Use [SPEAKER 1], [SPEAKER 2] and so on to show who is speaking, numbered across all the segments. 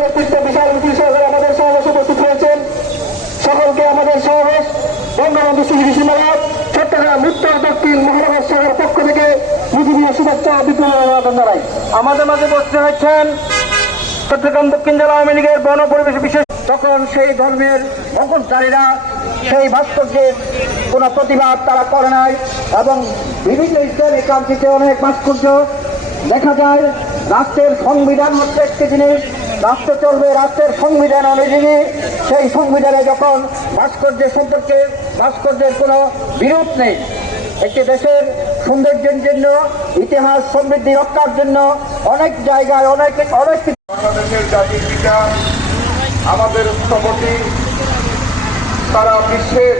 [SPEAKER 1] নেতৃত্বে বিশাল মিছিল সহকারে আমাদের সমাবেশে উপস্থিত হয়েছেন। সকলকে আমাদের সমাবেশ বঙ্গবন্ধু স্মৃতি সীমানা চট্টগ্রাম উত্তর দক্ষিণ মহানগর শহরের পক্ষ থেকে মুজিবীয় শুভেচ্ছা ও বিপ্লবী জানাই।
[SPEAKER 2] আমাদের মাঝে বসতে হচ্ছেন চট্টগ্রাম দক্ষিণ জেলা আওয়ামী লীগের বন পরিবেশ বিশেষ
[SPEAKER 1] তখন সেই ধর্মের অঙ্কনকারীরা সেই ভাস্কর্যের কোনো প্রতিবাদ তারা করে নাই এবং বিভিন্ন ইসলামিক কান্ট্রিতে অনেক ভাস্কর্য দেখা যায়। রাষ্ট্রের সংবিধান হচ্ছে একটি জিনিস রাষ্ট্র চলবে, রাষ্ট্রের সংবিধান অনুযায়ী সেই সংবিধানে যখন ভাস্কর্যের সম্পর্কে, ভাস্কর্যের কোনো বিরোধ নেই, একটি দেশের সৌন্দর্যের জন্য, ইতিহাস সমৃদ্ধি রক্ষার জন্য অনেক জায়গায়, অনেক অনেক
[SPEAKER 3] বাংলাদেশের জাতির পিতা আমাদের স্থপতি সারা বিশ্বের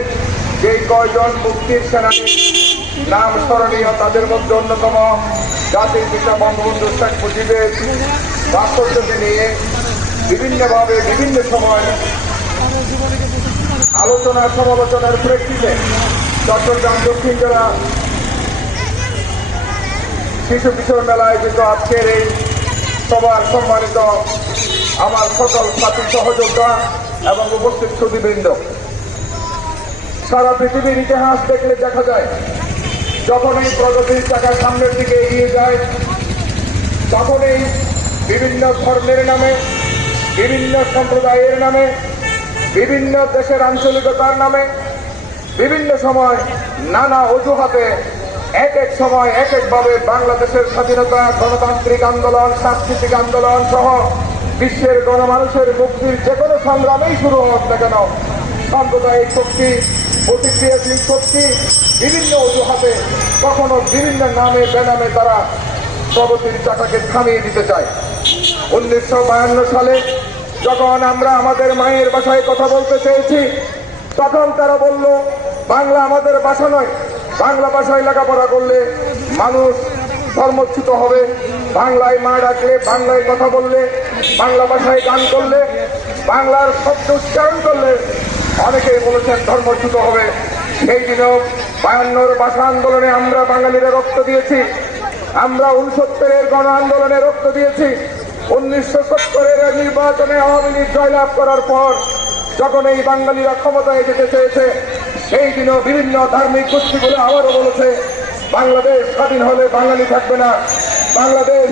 [SPEAKER 3] যে কয়জন মুক্তির সেনানী নাম স্মরণীয় তাদের মধ্যে অন্যতম জাতির পিতা বঙ্গবন্ধু শেখ মুজিবের ভাস্কর্যকে নিয়ে বিভিন্নভাবে বিভিন্ন সময় আলোচনা সমালোচনার প্রেক্ষিতে চট্টগ্রাম দক্ষিণ জেলা শিশু কিশোর মেলা আয়োজিত আজকের এই সবার সম্মানিত আমার সকল সাথী সহযোদ্ধা এবং উপস্থিত সুদীবৃন্দ সারা পৃথিবীর ইতিহাস দেখলে দেখা যায় যখন এই প্রগতির চাকা সামনের দিকে এগিয়ে যায়, তখনই বিভিন্ন ধর্মের নামে, বিভিন্ন সম্প্রদায়ের নামে, বিভিন্ন দেশের আঞ্চলিকতার নামে, বিভিন্ন সময় নানা অজুহাতে এক এক সময় এক একভাবে বাংলাদেশের স্বাধীনতা, গণতান্ত্রিক আন্দোলন, সাংস্কৃতিক আন্দোলন সহ বিশ্বের গণমানুষের মুক্তির যে কোনো সংগ্রামেই শুরু হোক না কেন, সাম্প্রদায়িক শক্তি, প্রতিক্রিয়াশীল শক্তি, বিভিন্ন অজুহাতে কখনো বিভিন্ন নামে বেনামে তারা প্রগতির চাকাকে থামিয়ে দিতে চায় উনিশশো বায়ান্ন সালে যখন আমরা আমাদের মায়ের ভাষায় কথা বলতে চেয়েছি, তখন তারা বলল, বাংলা আমাদের ভাষা নয়। বাংলা ভাষায় লেখাপড়া করলে মানুষ ধর্মচ্যুত হবে। বাংলায় মা ডাকলে বাংলায় কথা বললে, বাংলা ভাষায় গান করলে, বাংলার শব্দ উচ্চারণ করলে অনেকেই বলেছেন ধর্মচ্যুত হবে। সেই দিনও বায়ান্নর ভাষা আন্দোলনে আমরা বাঙালিরা রক্ত দিয়েছি। আমরা উনসত্তরের গণ আন্দোলনে রক্ত দিয়েছি। উনিশশো সত্তরের নির্বাচনে আওয়ামী লীগ জয়লাভ করার পর যখন এই বাঙালিরা ক্ষমতায় যেতে চেয়েছে, সেই দিনও বিভিন্ন ধার্মিক গোষ্ঠীগুলো আবারও বলেছে, বাংলাদেশ স্বাধীন হলে বাঙালি থাকবে না। বাংলাদেশ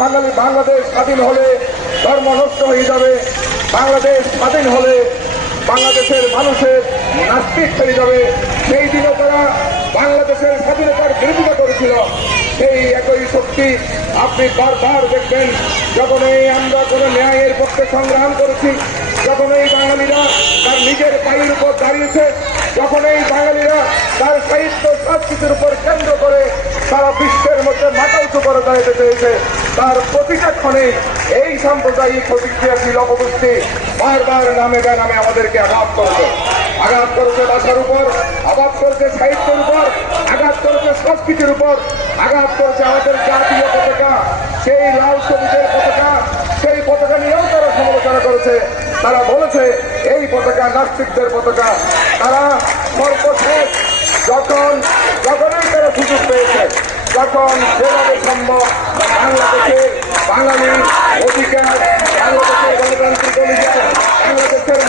[SPEAKER 3] বাঙালি, বাংলাদেশ স্বাধীন হলে ধর্ম নষ্ট হয়ে যাবে। বাংলাদেশ স্বাধীন হলে বাংলাদেশের মানুষের নাস্তিক হয়ে যাবে। সেই দিনও তারা বাংলাদেশের স্বাধীনতার বিরোধিতা করেছিল। সেই একই শক্তি আপনি বারবার দেখবেন, যখন এই আমরা কোনো ন্যায়ের পক্ষে সংগ্রাম করেছি, যখন এই বাঙালিরা তার নিজের পায়ের উপর দাঁড়িয়েছে, যখন এই বাঙালিরা তার সাহিত্য সংস্কৃতির উপর কেন্দ্র করে সারা বিশ্বের মধ্যে মাথা উঁচু করে দাঁড়াতে চেয়েছে, তার প্রতিটা ক্ষণে এই সাম্প্রদায়িক প্রতিক্রিয়াশীল অপগোষ্ঠী বারবার নামে বেনামে আমাদেরকে আঘাত করেছে। আঘাত করেছে ভাষার উপর আঘাত করেছে সাহিত্যের উপর, আঘাত করেছে সংস্কৃতির উপর, আঘাত করেছে আমাদের জাতীয় পতাকা, সেই লাল সবুজের পতাকা, সেই পতাকা নিয়েও তারা সমালোচনা করেছে। তারা বলেছে, এই পতাকা নাস্তিকদের পতাকা। তারা সর্বশেষ যখন, যখনই তারা সুযোগ পেয়েছে, যখন যেভাবে সম্ভব বাংলাদেশের বাঙালি অধিকার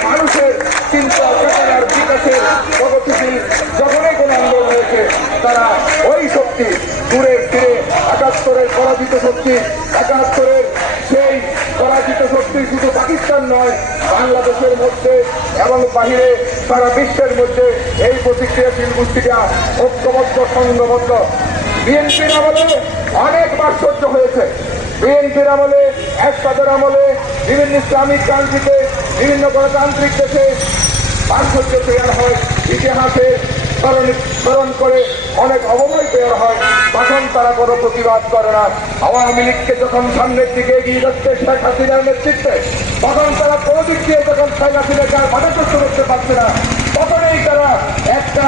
[SPEAKER 3] মানুষের চিন্তা চেতনার বিকাশের প্রগতিশীল যখনই কোনো তারা ওই শক্তি, দূরে ফিরে একাত্তরের পরাজিত শক্তি, একাত্তরের সেই পরাজিত শক্তি শুধু পাকিস্তান নয়, বাংলাদেশের মধ্যে এবং বাহিরে সারা বিশ্বের মধ্যে এই প্রতিক্রিয়াশীল গোষ্ঠীটা ঐক্যবদ্ধ, সংঘবদ্ধ। বিএনপির আমলে অনেক ভাস্কর্য হয়েছে। বিএনপির আমলে একসাথের আমলে, বিভিন্ন ইসলামিক কান্ট্রিতে বিভিন্ন গণতান্ত্রিক দেশে ভাস্কর্য তৈরি হয়। ইতিহাসে স্মরণ করে অনেক অবময় তৈরি হয়। তখন তারা কোনো প্রতিবাদ করে না। আওয়ামী লীগকে যখন সামনের দিকে এগিয়ে যাচ্ছে, শেখ হাসিনার নেতৃত্বে, তখন তারা কোনো দিক দিয়ে যখন শেখ হাসিনাকে আর বাধাগ্রস্ত করতে পারছে না। তখনই তারা একটা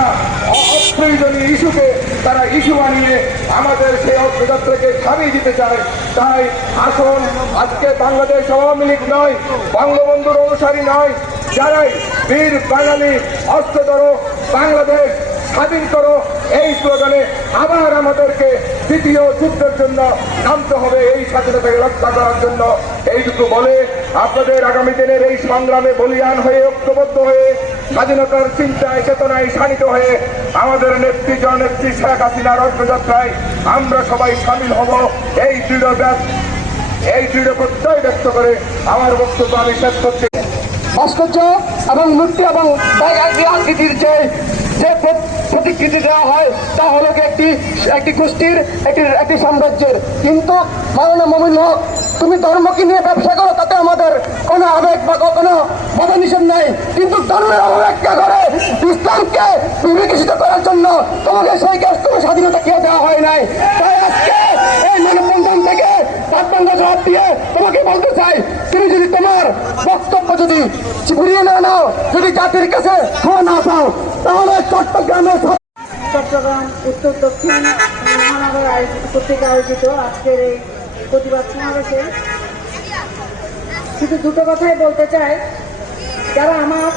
[SPEAKER 3] অপ্রয়োজনীয় ইস্যুকে তারা ইস্যু বানিয়ে আমাদের সেই অর্থযাত্রাকে থামিয়ে দিতে চায়। তাই আসুন আজকে বাংলাদেশ আওয়ামী লীগ নয়, বঙ্গবন্ধুর অনুসারী নয়, যারাই বীর বাঙালি অস্ত্রধর বাংলাদেশ স্বাধীন করো। এই স্লোগানে আবার আমাদেরকে দ্বিতীয় যুদ্ধের জন্য নামতে হবে, এই স্বাধীনতাকে রক্ষা করার জন্য। এইটুকু বলে আপনাদের আগামী দিনের এই সংগ্রামে বলিয়ান হয়ে, ঐক্যবদ্ধ হয়ে, স্বাধীনতার চিন্তায়, চেতনায় শানিত হয়ে আমাদের নেত্রী, জননেত্রী শেখ হাসিনার অর্থযাত্রায় আমরা সবাই সামিল হব। এই দৃঢ় এই দৃঢ় প্রত্যয় ব্যক্ত করে আমার বক্তব্য আমি শেষ করছি।
[SPEAKER 2] ভাস্কর্য এবং মূর্তি এবং যে যে প্র- প্রতিকৃতি দেওয়া হয়, তা হলো একটি একটি গোষ্ঠীর, একটি একটি সাম্রাজ্যের। কিন্তু মাওলানা মমিন হক, তুমি ধর্মকে নিয়ে ব্যবসা করো, তাতে আমাদের কোনো আবেগ বা কোনো বাধা নিষেধ নাই। কিন্তু ধর্মের অপেক্ষা করে ইসলামকে বিবেচিত করার জন্য তোমাকে সেই কাজ তোমার স্বাধীনতা কেউ দেওয়া হয় নাই। তাই আজকে এই মানববন্ধন থেকে জবাব দিয়ে তোমাকে বলতে চাই, তুমি যদি তোমার বক্তব্য যদি ঘুরিয়ে না নাও, যদি জাতির কাছে না পাও, তাহলে
[SPEAKER 4] চট্টগ্রাম উত্তর, দক্ষিণ, মহানগর আয়োজিত আয়োজিত আজকের এই প্রতিবাদ সমাবেশে শুধু দুটো কথাই বলতে চাই। যারা আমার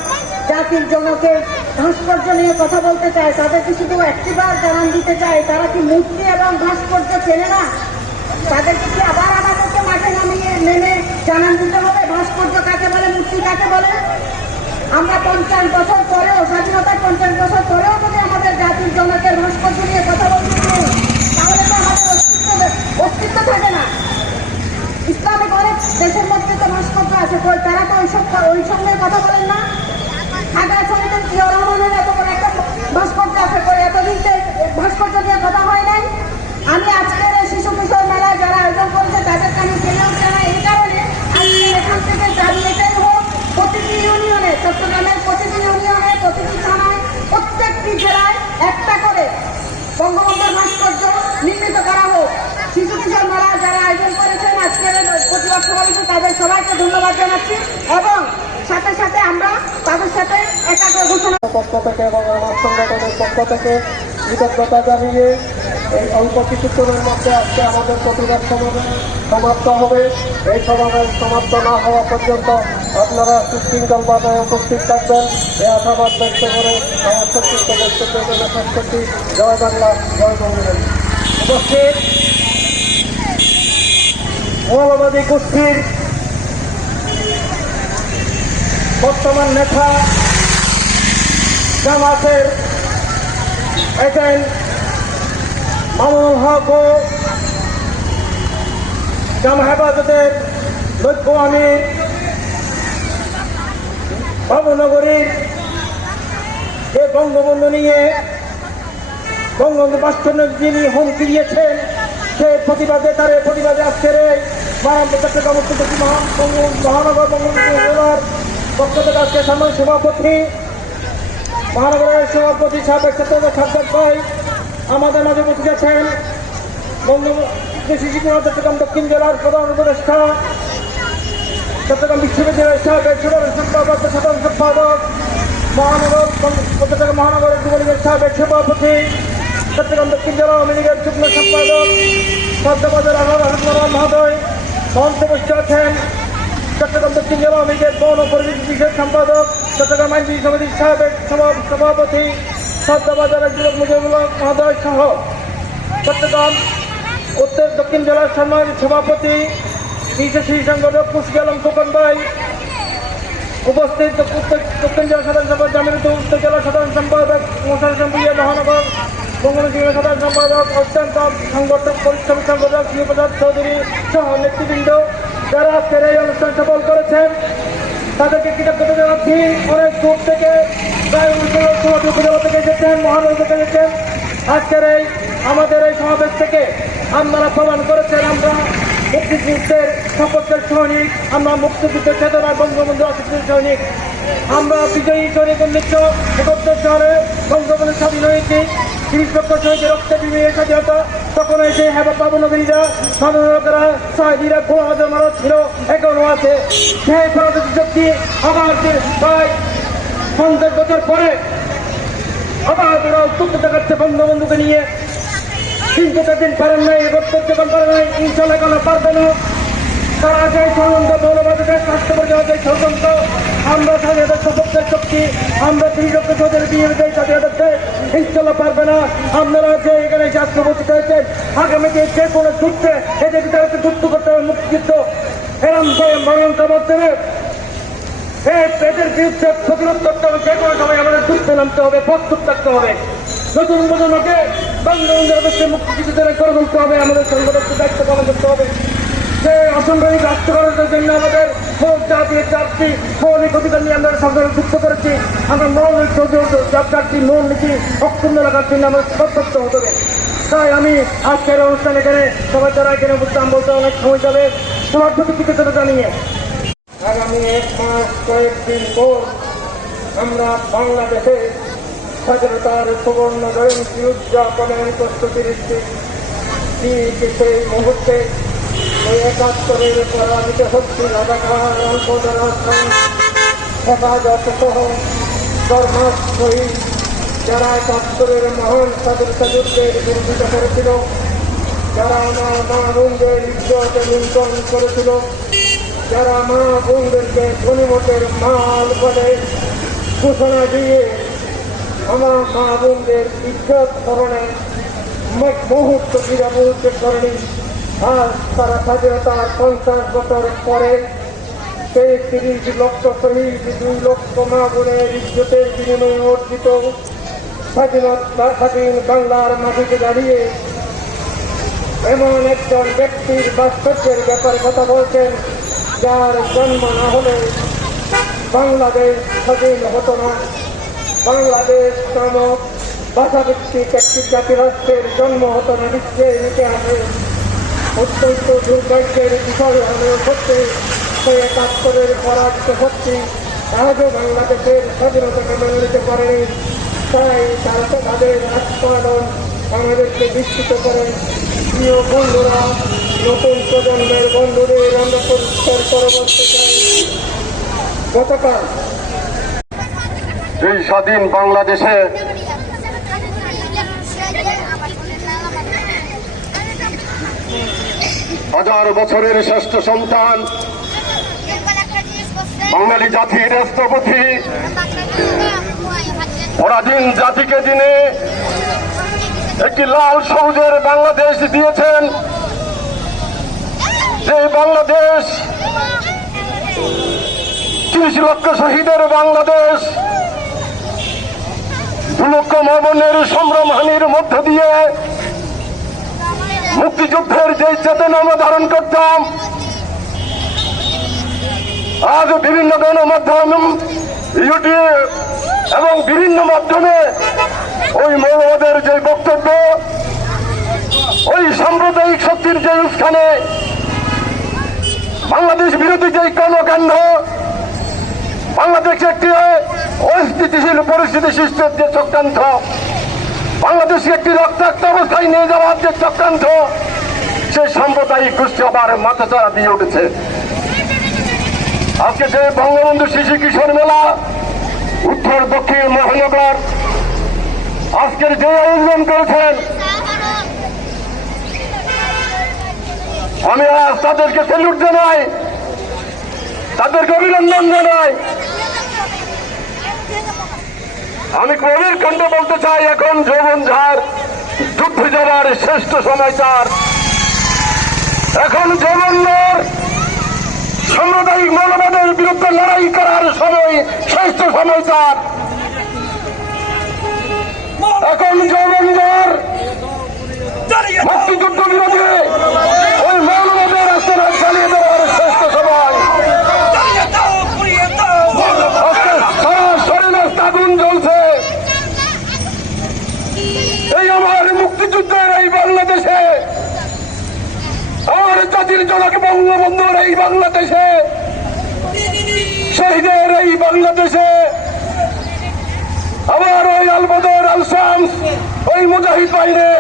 [SPEAKER 4] জাতির জনকে ভাস্কর্য নিয়ে কথা বলতে চায়, তাদেরকে শুধু একটিবার জানান দিতে চাই, তারা কি মূর্তি এবং ভাস্কর্য চেনে না? তাদেরকে কি আবার ভাস্কর্য কাকে বলে আমরা পঞ্চাশ বছর পরেও, স্বাধীনতার পঞ্চাশ বছর পরেও যদি আমাদের জাতির জনকের ভাস্কর্য নিয়ে কথা বলতে তাহলে তো আমাদের অস্তিত্ব অস্তিত্ব থাকে না। ইসলামিক অনেক দেশের মধ্যে তো ভাস্কর্য আছে তারা তো ওইসব ওই সঙ্গে কথা বলেন না। সমিতির জিয়া রহমানের এত বড় একটা ভাস্কর্য আছে কই এতদিন তো এই ভাস্কর্য নিয়ে কথা হয় নাই আমি আজকের এই শিশু কিশোর মেলা যারা আয়োজন করেছে তাদেরকে আমি সেলাম জানাই এই কারণে আজকে এখান থেকে দাবি এটাই হোক প্রতিটি ইউনিয়নে চট্টগ্রামের প্রতিটি ইউনিয়নে প্রতিটি থানায় প্রত্যেকটি জেলায় একটা করে বঙ্গবন্ধুর ভাস্কর্য নির্মিত করা হোক শিশু কিশোর মেলা যারা আয়োজন করেছেন আজকের এই প্রতিবাদ সমাবেশে তাদের সবাইকে ধন্যবাদ জানাচ্ছি এবং সাথে সাথে আমরা তাদের সাথে একাগ্র ঘোষণা
[SPEAKER 2] পক্ষ থেকে এবং আমার সংগঠনের থেকে কৃতজ্ঞতা জানিয়ে এই অল্প কিছুক্ষণের মধ্যে আজকে আমাদের প্রতিবাদ সমাবেশ সমাপ্ত হবে। এই সমাবেশ সমাপ্ত না হওয়া পর্যন্ত আপনারা সুশৃঙ্খলভাবে উপস্থিত থাকবেন। এই আশাবাদ ব্যক্ত করে আমার শেষ করছি। জয় বাংলা, জয় বঙ্গবন্ধু উপস্থিত মৌলবাদী গোষ্ঠীর বর্তমান নেতা জামাতের এজেন্ট মামুনুল হক ও জামা হেফাজতের লক্ষ্য আমি বাবুনগরীর যে বঙ্গবন্ধু নিয়ে বঙ্গবন্ধু বাস্তব যিনি হুমকি দিয়েছেন, সেই প্রতিবাদে, তার প্রতিবাদে আজকের এই চট্টগ্রাম মহানগর বঙ্গবন্ধু পক্ষ থেকে আজকে সামনে সভাপতি মহানগরের সভাপতি সাবেক ছাত্রদের সাবেক ভাই আমাদের মাঝে উপস্থিত আছেন। বঙ্গবন্ধু শিশু চট্টগ্রাম দক্ষিণ জেলার প্রধান উপদেষ্টা, চট্টগ্রাম বিশ্ববিদ্যালয়ের সাবেক সম্পাদক, সাধারণ সম্পাদক, মহানগর চট্টগ্রাম মহানগরের যুবলীগের সাবেক সভাপতি, চট্টগ্রাম দক্ষিণ জেলা আওয়ামী লীগের যুগ্ম সম্পাদক পদ্মবাজার আহ্বান মহোদয় মঞ্চে বসে আছেন। চট্টগ্রাম দক্ষিণ জেলা আওয়ামী লীগের গণ পরিবেশ বিষয়ক সম্পাদক চট্টগ্রাম আইনজীবী সমিতির সাবেক সভা- সভাপতি পদ্মবাজারের যুবক মুজিবুল মহোদয় সহ চট্টগ্রাম উত্তর দক্ষিণ জেলার সম্মানিত সভাপতি বিশেষী সংগঠক আলম খোকন ভাই, উপস্থিত উত্তর দক্ষিণ জেলা সাধারণ সম্পাদক জামির উত্তর জেলা সাধারণ সম্পাদক মশাল সম্পিয়া মহানগর বঙ্গবন্ধু সাধারণ সম্পাদক, অত্যন্ত সংগঠক, পরিশ্রম সংগঠক শিবপ্রসাদ চৌধুরী সহ নেতৃবৃন্দ যারা আজকের এই অনুষ্ঠান সফল করেছেন। তাদেরকে কৃতজ্ঞতা জানাচ্ছি। অনেক দূর থেকে প্রায় থেকে এসেছেন মহানগর থেকে এসেছেন আজকের এই, আমাদের এই সমাবেশ থেকে আপনারা প্রমাণ করেছেন, আমরা মুক্তিযুদ্ধের শপথের সৈনিক, আমরা মুক্তিযুদ্ধের চেতনার বঙ্গবন্ধু অসুস্থের সৈনিক। আমরা বিজয়ী সৈনিক উন্নীত একত্র শহরে বঙ্গবন্ধু স্বাধীন হয়েছি। তিরিশ লক্ষ শহীদের রক্তে বিমিয়ে স্বাধীনতা তখন এসে হ্যাঁ পাবনগরীরা স্বাধীনতারা গোড়া হাজার মারা ছিল এখনও আছে। সেই পরবর্তী শক্তি প্রায় পঞ্চাশ বছর পরে আবার ওরা উত্তর দেখাচ্ছে বঙ্গবন্ধুকে নিয়ে। কিন্তু সেদিন পারেন নাই এবার যখন পারেন নাই, ইনশাল্লাহ পারবে না। তারা যে ষড়যন্ত্র মৌলবাদীদের স্বাস্থ্য পরিচয় যে ষড়যন্ত্র। আমরা স্বাধীনতার সপক্ষের শক্তি, আমরা ত্রিলক্ষ সদের বিয়ে দেয় স্বাধীনতাতে ইনশাল্লাহ পারবে না। আপনারা যে এখানে স্বাস্থ্য উপস্থিত হয়েছেন আগামীতে যে কোনো যুদ্ধে এদের ভিতরে যুদ্ধ করতে হবে, মুক্তিযুদ্ধ। এরম মরণটার মাধ্যমে এই এদের বিরুদ্ধে প্রতিরোধ করতে হবে, যে কোনো সময় আমাদের যুদ্ধে নামতে হবে, প্রস্তুত থাকতে হবে। নতুন প্রজন্মকে দেশে মুক্তিযুদ্ধের করে তুলতে হবে, আমাদের সংগঠনকে দায়িত্ব পালন করতে হবে। যে অসংখ্যিক রাষ্ট্রকরণের জন্য আমাদের ভোট জাতীয় চারটি মৌলিক অধিকার নিয়ে আমরা সংগ্রাম যুক্ত করেছি। আমরা মৌলিক চারটি মূল নীতি অক্ষুণ্ণ রাখার জন্য আমাদের সতর্ক হতে তাই আমি আজকের অনুষ্ঠান এখানে সবাই যারা এখানে উপস্থান বলতে অনেক সময় যাবে। তোমার প্রতি কৃতজ্ঞতা জানিয়ে। আগামী এক মাস কয়েকদিন পর আমরা বাংলাদেশে স্বাধীনতার সুবর্ণ জয়ন্তী উদযাপনের প্রস্তুতি নিচ্ছি। সেই মুহূর্তে একাত্তরের পরাজিত শক্তি রাজাকার অল্পদারাশ্রম হেফাজত সহ ধর্মাস যারা একাত্তরের মহান যুদ্ধের বিরোধিতা করেছিল যারা আমার মা বোনদের ইজ্জতে লুণ্ঠন করেছিল যারা মা বোনদেরকে গণিমতের মাল বলে ঘোষণা দিয়ে আমার মা বোনদের ইজ্জত ধরনে মুহূর্ত ক্রীড়া মুহূর্তের ধরনে আজ তারা স্বাধীনতার পঞ্চাশ বছর পরে সেই তিরিশ লক্ষ শহীদ, দুই লক্ষ মা বোনের ইজ্জতের বিনিময়ে অর্জিত স্বাধীনতা, স্বাধীন বাংলার মাটিতে দাঁড়িয়ে এমন একজন ব্যক্তির বাস্তবের ব্যাপারে কথা বলছেন, যার জন্ম না হলে বাংলাদেশ স্বাধীন হতো না। বাংলাদেশ নামক ভাষাভিত্তিক একটি জাতি রাষ্ট্রের জন্ম হতো না বিশ্বের ইতিহাসে। অত্যন্ত দুর্ভাগ্যের বিষয় হলেও সত্যি সেই একাত্তরের পরাজিত শক্তি আজও বাংলাদেশের স্বাধীনতাকে মেনে নিতে পারেনি। তাই তারা তাদের আস্ফালন আমাদেরকে বিস্মিত করে। প্রিয় বন্ধুরা, নতুন প্রজন্মের বন্ধুদের আমরা পরিষ্কার করে বলতে চাই, গতকাল
[SPEAKER 5] এই স্বাধীন বাংলাদেশে হাজার বছরের শ্রেষ্ঠ সন্তান। বাঙালি জাতির রাষ্ট্রপতি। পরাধীন জাতিকে যিনি একটি লাল সবুজের বাংলাদেশ দিয়েছেন যে বাংলাদেশ ত্রিশ লক্ষ শহীদের বাংলাদেশ দু লক্ষ মামনের সম্ভ্রমহানির মধ্য দিয়ে মুক্তিযুদ্ধের যে চেতনা আমরা ধারণ করতাম, আজ বিভিন্ন গণমাধ্যম ইউটিউব এবং বিভিন্ন মাধ্যমে ওই মৌলবাদের যে বক্তব্য, ওই সাম্প্রদায়িক শক্তির যে স্থানে বাংলাদেশ বিরোধী যে কর্মকাণ্ড, বাংলাদেশ একটি অস্থিতিশীল পরিস্থিতি সৃষ্টির যে চক্রান্ত বাংলাদেশকে একটি রক্তাক্ত অবস্থায় নিয়ে যাওয়ার যে চক্রান্ত সেই সাম্প্রদায়িক গোষ্ঠী আবার মাথাচাড়া দিয়ে উঠেছে। আজকে যে বঙ্গবন্ধু শিশু কিশোর মেলা, উত্তর, দক্ষিণ, মহানগর, আজকের যে আয়োজন করেছেন, আমি আজ তাদেরকে সেলুট জানাই, তাদেরকে অভিনন্দন জানাই। আমি কবির কণ্ঠে বলতে চাই এখন যৌবন ঝাড় যুদ্ধ যাবার শ্রেষ্ঠ সময় তার এখন যৌবনের সাম্প্রদায়িক মনোবাদের বিরুদ্ধে লড়াই করার সময় শ্রেষ্ঠ সময় তার এখন যৌবনদের মুক্তিযুদ্ধ বিরোধী ওই মৌলবাদের রাস্তাটা চালিয়ে দেওয়ার শ্রেষ্ঠ সময় আজকে সারা শরীরে আগুন জ্বলছে এই আমার মুক্তিযুদ্ধের এই বাংলাদেশে আমার জাতির জনক বঙ্গবন্ধুর এই বাংলাদেশে শহীদের এই বাংলাদেশে আবার ওই আলবদর আল শামস ওই মুজাহিদ বাহিনী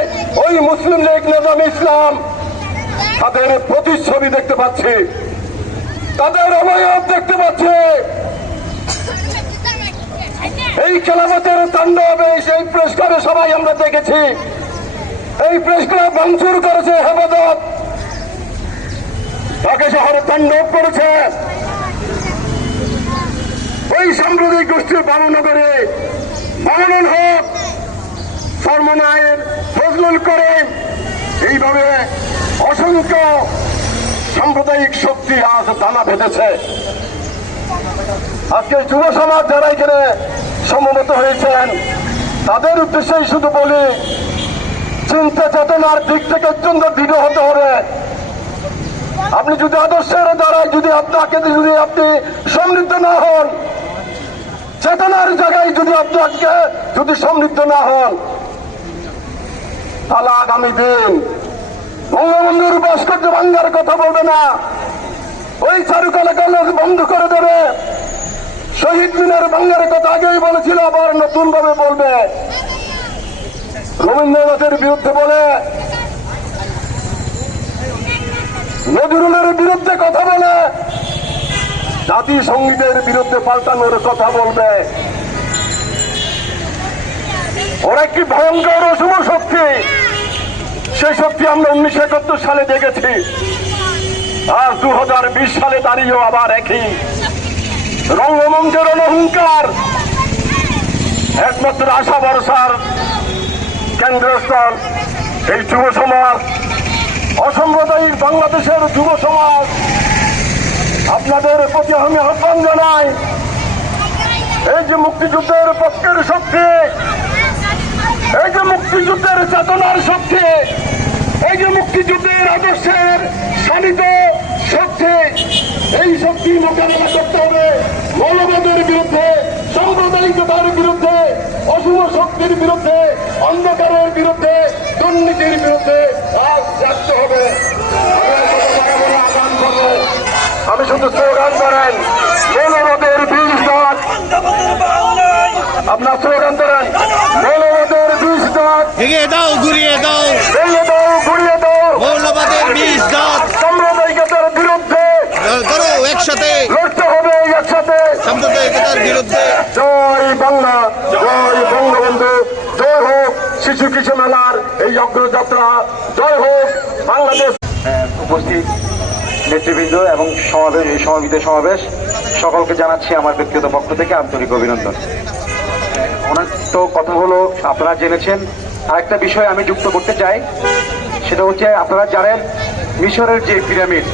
[SPEAKER 5] ওই মুসলিম লীগ নিজাম ইসলাম তাদের প্রতিচ্ছবি দেখতে পাচ্ছি। তাদের অবয়ব দেখতে পাচ্ছি। এই খেলাফতের তাণ্ডবে সেই প্রেস ক্লাবে সবাই আমরা দেখেছি। এই প্রেস ক্লাব ভাঙচুর করেছে হেফাজত। ঢাকা শহরে তাণ্ডব করেছে। ওই সাম্প্রদায়িক গোষ্ঠীর বামনগরে মনোনয়ন হোক, সর্বনায়ের ফজলুল করিম, এইভাবে অসংখ্য সাম্প্রদায়িক শক্তি আজ দানা বেঁধেছে। আজকে যুব সমাজ যারা এখানে সমবেত হয়েছেন, তাদের উদ্দেশ্যেই শুধু বলি, চিন্তা চেতনার দিক থেকে অত্যন্ত দৃঢ় হতে হবে। আপনি যদি আদর্শের দ্বারা যদি আপনাকে, যদি আপনি সমৃদ্ধ না হন, চেতনার জায়গায় যদি আপনি আজকে যদি সমৃদ্ধ না হন, তাহলে আগামী দিন বঙ্গবন্ধুর ভাস্কর্য ভাঙ্গার কথা বলবে না। ওই চারুকলা কলেজ বন্ধ করে দেবে। শহীদ মিনার ভাঙ্গার কথা আগেই বলেছিল, আবার নতুন ভাবে বলবে। রবীন্দ্রনাথের বিরুদ্ধে বলে, নজরুলের বিরুদ্ধে কথা বলে জাতি সঙ্গীতের বিরুদ্ধে পাল্টানোর কথা বলবে। ওরা কি ভয়ঙ্কর অশুভ শক্তি? সেই শক্তি আমরা উনিশশো একাত্তর সালে দেখেছি। আর দু হাজার বিশ সালে দাঁড়িয়েও আবার একই। রঙ্গমঞ্চের অহংকার একমাত্র আশা ভরসার কেন্দ্রস্থল এই যুব সমাজ। অসাম্প্রদায়িক বাংলাদেশের যুব সমাজ। আপনাদের প্রতি আমি আহ্বান জানাই, এই যে মুক্তিযুদ্ধের পক্ষের শক্তি, এই যে মুক্তিযুদ্ধের চেতনার শক্তি এই যে মুক্তিযুদ্ধের আদর্শের শানিত শক্তি এই শক্তি মোকাবেলা করতে হবে। মৌলবাদের বিরুদ্ধে সাম্প্রদায়িকতার বিরুদ্ধে, অশুভ শক্তির বিরুদ্ধে, অন্ধকারের বিরুদ্ধে, দুর্নীতির বিরুদ্ধে আজ রাখতে হবে। আমি শুধু স্লোগান করেন মৌলবাদের বীজ দাঁত আপনার স্লোগান করেন মৌলবাদের বীজ দাঁত
[SPEAKER 6] দাও, ঘুরিয়ে দাও
[SPEAKER 5] ভেঙে দাও ঘুরিয়ে দাও
[SPEAKER 6] মৌলবাদের বীজ দাঁত
[SPEAKER 5] সাম্প্রদায়িকতার বিরুদ্ধে
[SPEAKER 6] করো একসাথে।
[SPEAKER 5] লড়তে হবে একসাথে।
[SPEAKER 6] সাম্প্রদায়িকতার বিরুদ্ধে।
[SPEAKER 5] জয় বাংলা জয় বঙ্গবন্ধু জয় হোক শিশু কিশোর মেলার এই অগ্রযাত্রা। জয় হোক বাংলাদেশ।
[SPEAKER 7] উপস্থিত নেতৃবৃন্দ এবং সমাবেশ এই সমাবেত সমাবেশ। সকলকে জানাচ্ছি আমার ব্যক্তিগত পক্ষ থেকে আন্তরিক অভিনন্দন। অনেক তো কথা হলো আপনারা জেনেছেন। আরেকটা বিষয় আমি যুক্ত করতে চাই। সেটা হচ্ছে আপনারা জানেন, মিশরের যে পিরামিড,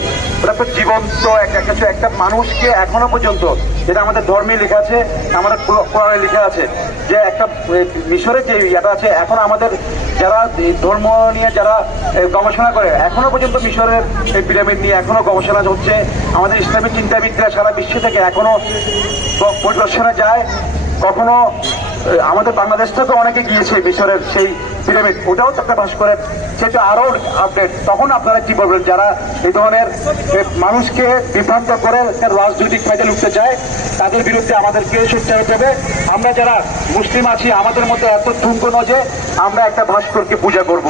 [SPEAKER 7] ওটা তো জীবন্ত একটা কিছু একটা মানুষকে এখনও পর্যন্ত যেটা আমাদের ধর্মে লেখা আছে, আমাদের কোরআ- কোরআনে লেখা আছে, যে একটা মিশরের যে ইয়েটা আছে, এখন আমাদের যারা ধর্ম নিয়ে যারা গবেষণা করে, এখনও পর্যন্ত মিশরের এই পিরামিড নিয়ে এখনও গবেষণা হচ্ছে আমাদের ইসলামিক চিন্তাবিদরা সারা বিশ্ব থেকে এখনও পরিদর্শনে যায়। কখনো আমাদের বাংলাদেশ থেকে অনেকে গিয়েছে মিশরের সেই পিরামিড। ওটাও তো একটা ভাস্করের সেটা আরও আপডেট তখন আপনারা কি বলবেন, যারা এই ধরনের মানুষকে বিভ্রান্ত করে রাজনৈতিক ফাইদে লুটতে চায় তাদের বিরুদ্ধে আমাদেরকে সোচ্চার হতে হবে। আমরা যারা মুসলিম আছি, আমাদের মধ্যে এত তুঙ্গ নয় যে আমরা একটা ভাস্করকে পূজা করব।